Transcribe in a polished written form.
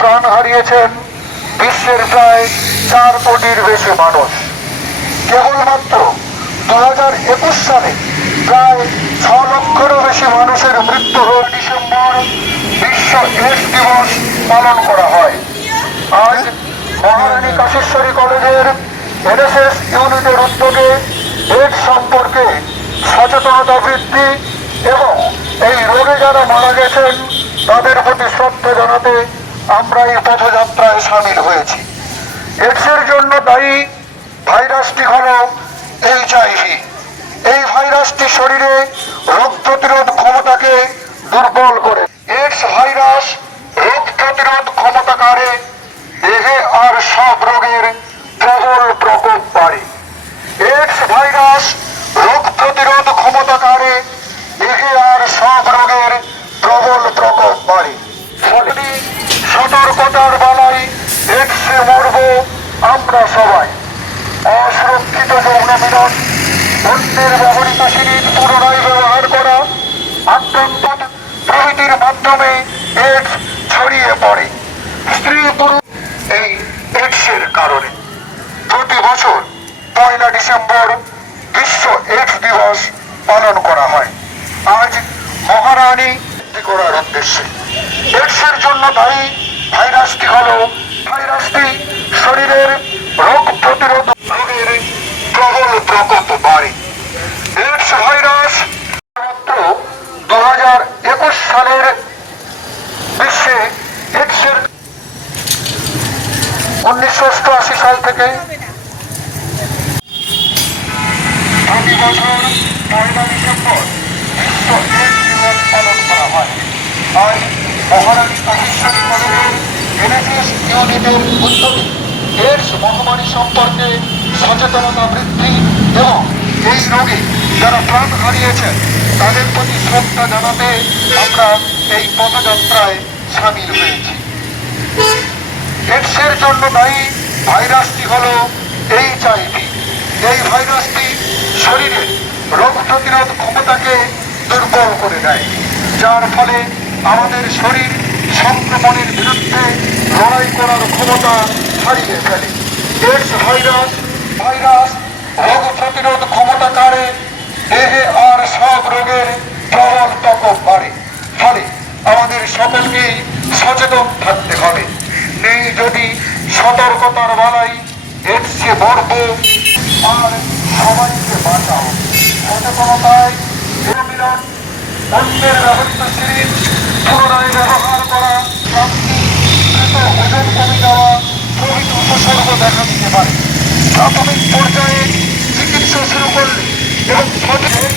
প্রাণ হারিয়েছেন বিশ্বের প্রায় 4 কোটির বেশি মানুষ। কেবলমাত্র 2021 সালে প্রায় 6 লক্ষেরও বেশি মানুষের মৃত্যু হয়ে ডিসেম্বর বিশ্ব এইডস দিবস পালন করা হয়। আজ মহারানী কাশেশ্বরী কলেজের এনএসএস ইউনিটের উদ্যোগে এইডস সম্পর্কে সচেতনতা বৃদ্ধি এবং এই রোগে যারা মারা গেছেন তাদের প্রতি শ্রদ্ধা জানাতে আমরা এই পথযাত্রায় সামিল হয়েছি। এইডসের জন্য দায়ী ভাইরাসটি হল এইচআইভি। এই ভাইরাসটি শরীরে রোগ প্রতিরোধ ক্ষমতাকে দুর্বল করে। এইডস ভাইরাস রোগ প্রতিরোধ ক্ষমতাকারে দেহে আর সব রোগের প্রবল প্রকোপ বাড়ে। এইডস ভাইরাস রোগ প্রতিরোধ ক্ষমতাকারে দেহে আর সব রোগের প্রবল প্রকোপ বাড়ে। ফলে সতর্কতার বেলায় এইডসে মরব আমরা সবাই। অসুরক্ষিত যৌন মিলন, অন্যের ব্যবহৃত সিরিঞ্জ পুনরায় ব্যবহার করা, আক্রান্ত প্রভৃতির মাধ্যমে এইডস ছড়িয়ে পড়ে। স্ত্রী পুরুষ এই এইডসের কারণে প্রতি বছর 1 ডিসেম্বর বিশ্ব এইডস দিবস পালন করা হয়। আজ মহারানী করার উদ্দেশ্যে এইডসের জন্য দায়ী ভাইরাসটি হল ভাইরাসটি শরীরের রোগ প্রতিরোধ রোগের প্রবল প্রকোপ বাড়ে। এইডস ভাইরাস মাত্র 2021 সালের বিশ্বে এইডসের 1988 সাল থেকে প্রতি বছর 1 ডিসেম্বর বিশ্ব এইডস দিবস পালন করা হয়। আজ মহারানী কাশেশ্বরী কলেজের এনএসএস ইউনিটের উদ্যোগে এইডস মহামারী সম্পর্কে সচেতনতা বৃদ্ধি এবং এই রোগে যারা প্রাণ হারিয়েছেন তাদের প্রতি শ্রদ্ধা জানাতে আমরা এই পথযাত্রায় সামিল হয়েছি। এইডসের জন্য দায়ী ভাইরাসটি হল এইচআইভি। এই ভাইরাসটি শরীরের রোগ প্রতিরোধ ক্ষমতাকে দুর্বল করে দেয়, যার ফলে আমাদের শরীর সংক্রমণের বিরুদ্ধে লড়াই করার ক্ষমতা হারিয়ে ফেলে। এইডস ভাইরাস রোগ প্রতিরোধ ক্ষমতাকারে দেহে আর সব রোগের প্রবল প্রকোপ বাড়ে। ফলে আমাদের সকলকেই সচেতন থাকতে হবে। নেই যদি সতর্কতার বেলায় এইডসে মরব আর সবাইকে বাঁচাও। সচেতনতায় মিলন, অন্যের ব্যবহৃত সিরিঞ্জ পুনরায় ব্যবহার করা, ওজন কমে যাওয়া প্রভৃতি উপসর্গ দেখা দিতে পারে। প্রাথমিক পর্যায়ে চিকিৎসা শুরু করলে এবং সঠিক